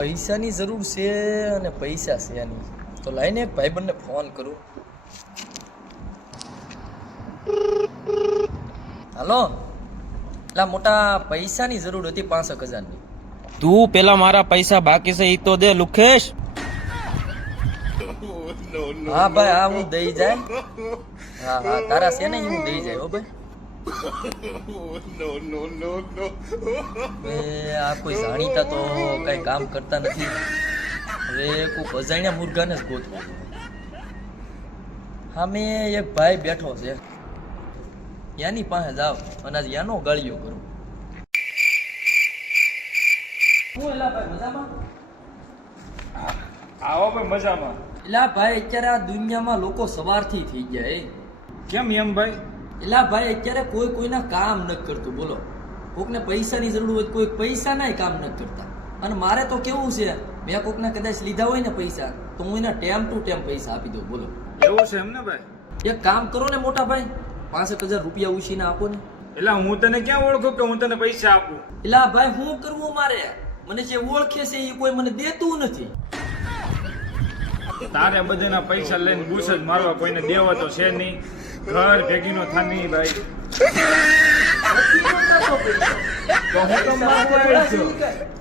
પૈસાની જરૂર છે અને પૈસા છે નહીં તો લાઈને એક ભાઈબંધને ફોન કરું. હાલો, એટલા મોટા પૈસાની જરૂર હતી 5,000ની. તું પેલા મારા પૈસા બાકી છે ઈ તો દે લુખેશ. હા ભાઈ, હા હું દઈ જાય. હા હા, તારા છે ને હું દઈ જાય. હો ભાઈ, આ કોઈ જાણીતા તો કઈ કામ કરતા નથી. હવે કોઈ અજાણ્યા મુર્ગાને જ ગોતવું. હા, મેં એક ભાઈ બેઠો છે, યાની પાસે જાવ અને આજ યાનો ગાળિયો કરું. હું એલા ભાઈ મજામાં? આવો ભાઈ મજામાં. એલા ભાઈ, અત્યારે આ દુનિયામાં લોકો સવારથી થઈ ગયા. કેમ એમ ભાઈ? એલા ભાઈ, અત્યારે કોઈ કોઈના કામ નથી કરતું. બોલો, કોકને પૈસાની જરૂર હોય, કોઈ પૈસા નાય કામ નથી કરતા. અને મારે તો કેવું છે, મેં કોકને કદાચ લીધા હોય ને પૈસા, તો હું એના ટેમ ટુ ટેમ પૈસા આપી દઉં. બોલો, એવું છે એમ ને ભાઈ? એક કામ કરો ને મોટા ભાઈ, 65,000 રૂપિયા ઉછીને આપો ને. એટલે હું તને ક્યાં ઓળખું કે હું તને પૈસા આપું? એલા ભાઈ, શું કરવું મારે? મને જે ઓળખે છે એ કોઈ મને દેતું નથી. તારે બધાના પૈસા લઈને ગુસ જ મારવા, કોઈને દેવા તો છે નહીં. ઘર ભેગી નો થાની ભાઈ. નથી હોતા તો પૈસા. તો હું તો મારવા આવ્યો છું.